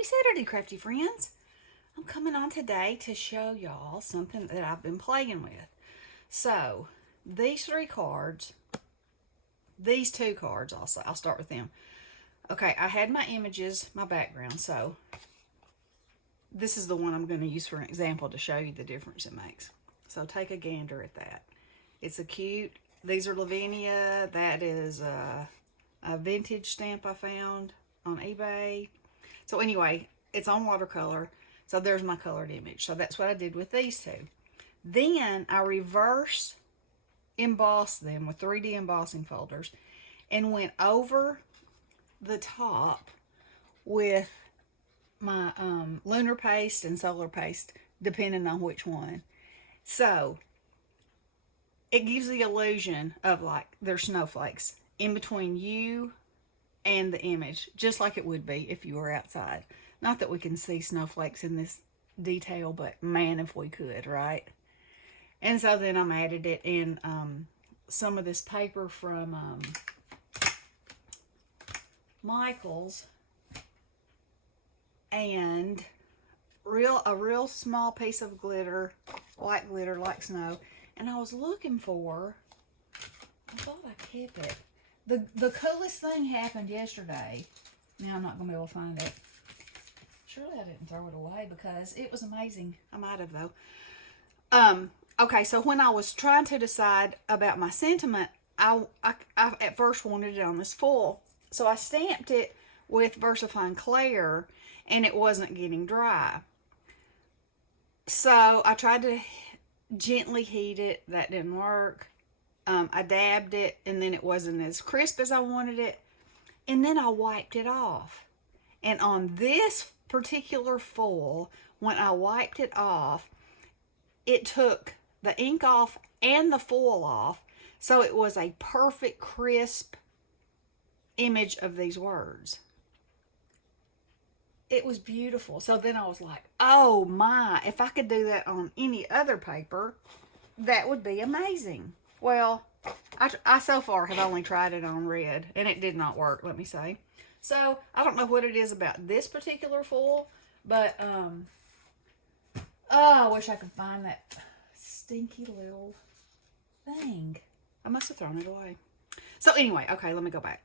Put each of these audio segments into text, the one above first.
Happy Saturday, Crafty Friends. I'm coming on today to show y'all something that I've been playing with. So, these three cards, these two cards also, I'll start with them. Okay, I had my images, my background, so this is the one I'm going to use for an example to show you the difference it makes. So take a gander at that. It's a cute, these are Lavinia, that is a vintage stamp I found on eBay. So anyway, it's on watercolor. So there's my colored image. So that's what I did with these two. Then I reverse embossed them with 3D embossing folders and went over the top with my lunar paste and solar paste, depending on which one. So it gives the illusion of like there's snowflakes in between you and the image, just like it would be if you were outside. Not that we can see snowflakes in this detail, but man, if we could, right? And so then I added it in some of this paper from Michael's and a real small piece of glitter, white glitter like snow. And I was looking for, I thought I kept it. The coolest thing happened yesterday. Now I'm not going to be able to find it. Surely I didn't throw it away because it was amazing. I might have though. Okay, so when I was trying to decide about my sentiment, I at first wanted it on this foil. So I stamped it with VersaFine Clair and it wasn't getting dry. So I tried to gently heat it. That didn't work. I dabbed it and then it wasn't as crisp as I wanted it. And then I wiped it off. And on this particular foil, when I wiped it off, it took the ink off and the foil off. So it was a perfect crisp image of these words. It was beautiful. So then I was like, oh my, if I could do that on any other paper, that would be amazing. Well, I so far have only tried it on red, and it did not work, let me say. So, I don't know what it is about this particular foil, but, oh, I wish I could find that stinky little thing. I must have thrown it away. So, anyway, okay, let me go back.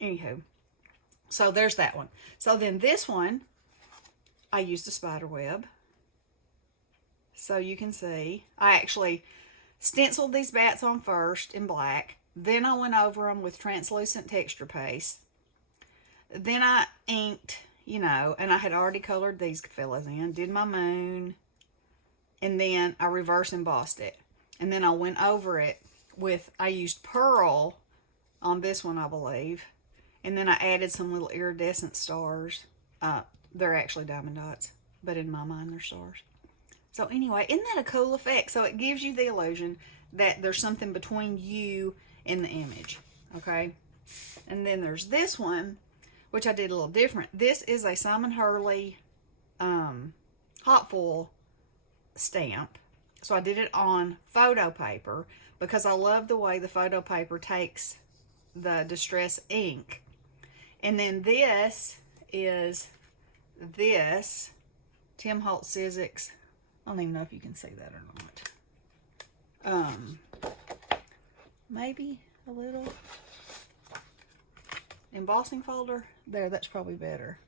Anywho, so there's that one. So, then this one, I used a spider web. So, you can see, I actually stenciled these bats on first in black. Then I went over them with translucent texture paste. Then I inked, and I had already colored these fellas in. Did my moon. And then I reverse embossed it. And then I went over it with, I used pearl on this one, I believe. And then I added some little iridescent stars. They're actually diamond dots, but in my mind they're stars. So anyway, isn't that a cool effect? So it gives you the illusion that there's something between you and the image, okay? And then there's this one, which I did a little different. This is a Simon Hurley hot foil stamp. So I did it on photo paper because I love the way the photo paper takes the distress ink. And then this is this Tim Holtz Sizzix. I don't even know if you can see that or not. Maybe a little embossing folder. There, that's probably better.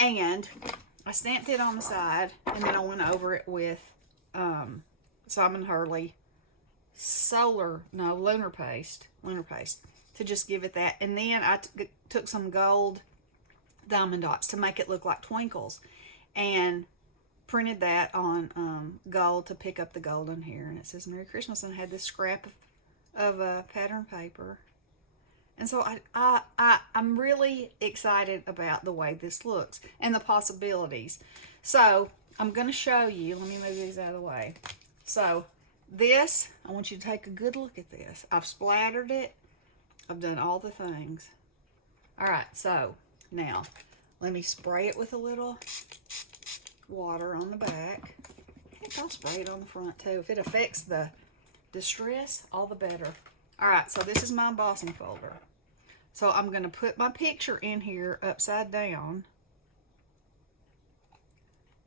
And I stamped it on the side, and then I went over it with Simon Hurley lunar paste to just give it that. And then I took some gold diamond dots to make it look like twinkles, and printed that on gold to pick up the gold on here, and it says Merry Christmas, and I had this scrap of pattern paper. And so I'm really excited about the way this looks and the possibilities. So I'm going to show you, let me move these out of the way. So this, I want you to take a good look at this. I've splattered it. I've done all the things. All right, so now let me spray it with a little water on the back. Heck, I'll spray it on the front too. If it affects the distress, all the better. All right, so this is my embossing folder. So I'm going to put my picture in here upside down.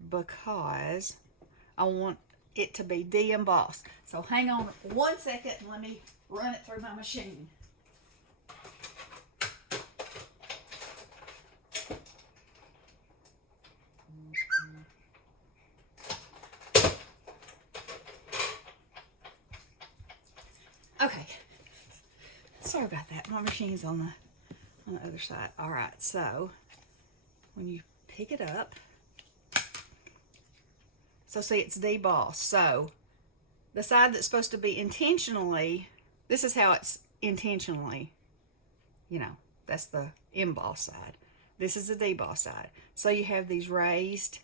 because I want it to be de-embossed. So hang on 1 second and let me run it through my machine. Okay, sorry about that. My machine's on the other side. All right, so when you pick it up, so see it's debossed. So the side that's supposed to be intentionally, this is how it's intentionally, you know, that's the emboss side. This is the deboss side. So you have these raised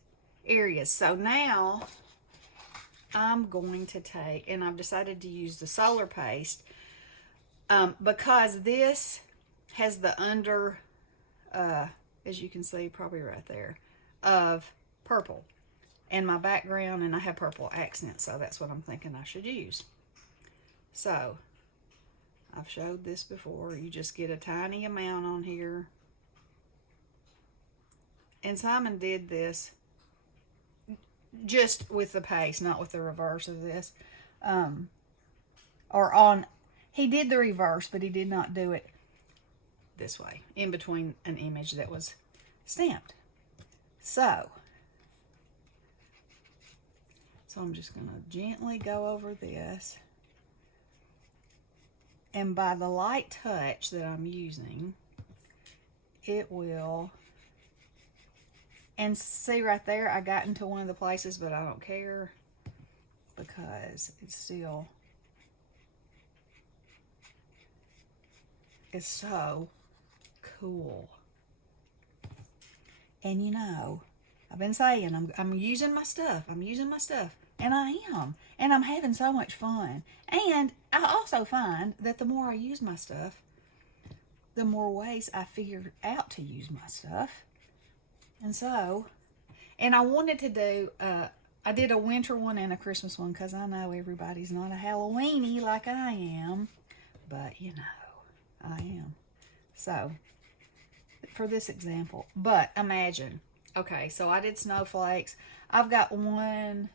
areas. So now I'm going to take, and I've decided to use the solar paste because this has the under, as you can see, probably right there, of purple. And my background, and I have purple accents, so that's what I'm thinking I should use. So, I've showed this before. You just get a tiny amount on here. And Simon did this just with the paste, not with the reverse of this. He did the reverse, but he did not do it this way, in between an image that was stamped. So I'm just going to gently go over this. And by the light touch that I'm using, it will, and see right there, I got into one of the places, but I don't care because it's still, it's so cool. And you know, I've been saying I'm using my stuff. I'm using my stuff. And I am. And I'm having so much fun. And I also find that the more I use my stuff, the more ways I figured out to use my stuff. And so, and I wanted to do, I did a winter one and a Christmas one because I know everybody's not a Halloweeny like I am. But, you know, I am. So, for this example, but imagine, okay, so I did snowflakes. I've got one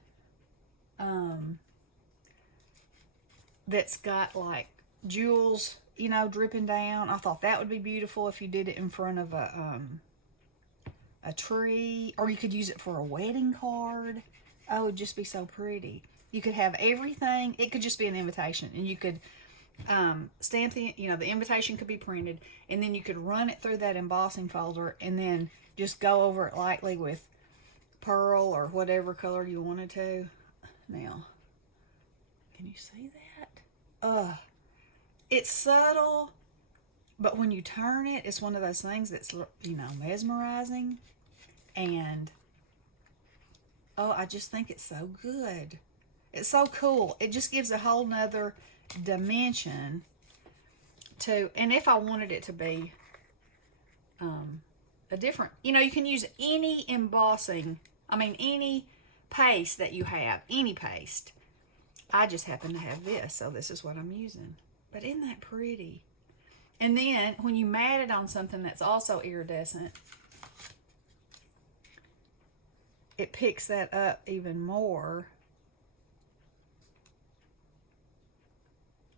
that's got like jewels, you know, dripping down. I thought that would be beautiful if you did it in front of a tree, or you could use it for a wedding card. Oh, it would just be so pretty. You could have everything. It could just be an invitation, and you could stamp the, you know, the invitation could be printed, and then you could run it through that embossing folder, and then just go over it lightly with pearl or whatever color you wanted to. Now, can you see that? It's subtle, but when you turn it, it's one of those things that's, you know, mesmerizing. And, oh, I just think it's so good. It's so cool. It just gives a whole nother dimension to, and if I wanted it to be a different, you know, you can use any embossing, any paste that you have, any paste. I just happen to have this, so this is what I'm using. But isn't that pretty? And then when you mat it on something that's also iridescent, it picks that up even more.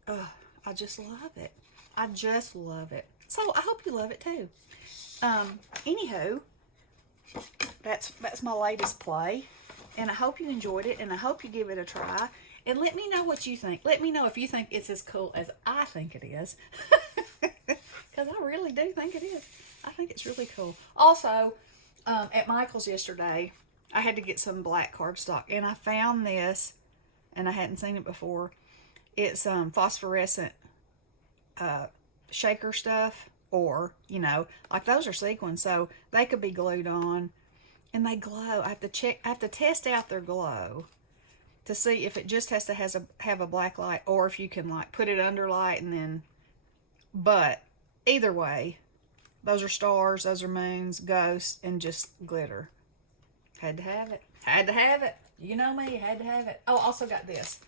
Oh, I just love it. I just love it. So I hope you love it too. Anywho, that's my latest play, and I hope you enjoyed it, and I hope you give it a try, and let me know what you think. Let me know if you think it's as cool as I think it is, because I really do think it is. I think it's really cool. Also, at Michael's yesterday, I had to get some black cardstock, and I found this, and I hadn't seen it before. It's phosphorescent shaker stuff, or, you know, like those are sequins, so they could be glued on, and they glow. I have to test out their glow to see if it just has to have a black light, or if you can like put it under light and then, but either way, those are stars, those are moons, ghosts, and just glitter. Had to have it. Had to have it. You know me, had to have it. Oh, also got this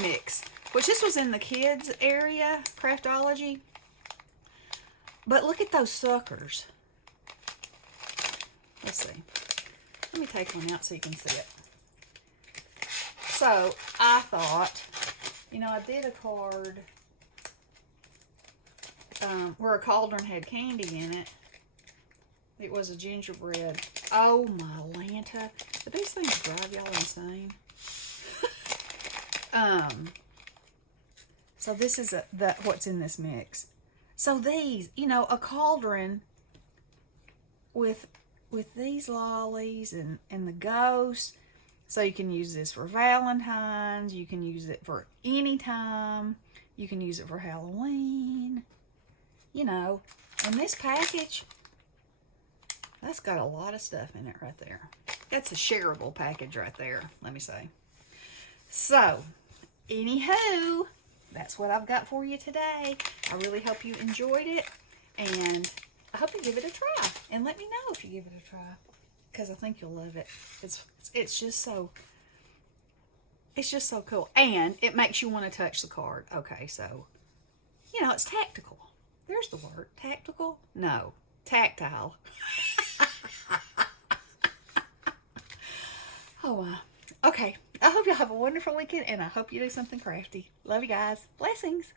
mix, which this was in the kids area, Craftology. But look at those suckers. Let's see. Let me take one out so you can see it. So I thought, you know, I did a card where a cauldron had candy in it. It was a gingerbread. Oh my Lanta. But these things drive y'all insane. So this is what's in this mix. So these, you know, a cauldron with these lollies and the ghosts. So you can use this for Valentine's. You can use it for any time. You can use it for Halloween. You know, and this package, that's got a lot of stuff in it right there. That's a shareable package right there, let me say. So, anywho, that's what I've got for you today. I really hope you enjoyed it, and I hope you give it a try. And let me know if you give it a try, because I think you'll love it. It's just so cool, and it makes you want to touch the card. Okay, so you know it's tactical. There's the word, tactical. No, tactile. Oh, okay. I hope y'all have a wonderful weekend, and I hope you do something crafty. Love you guys. Blessings.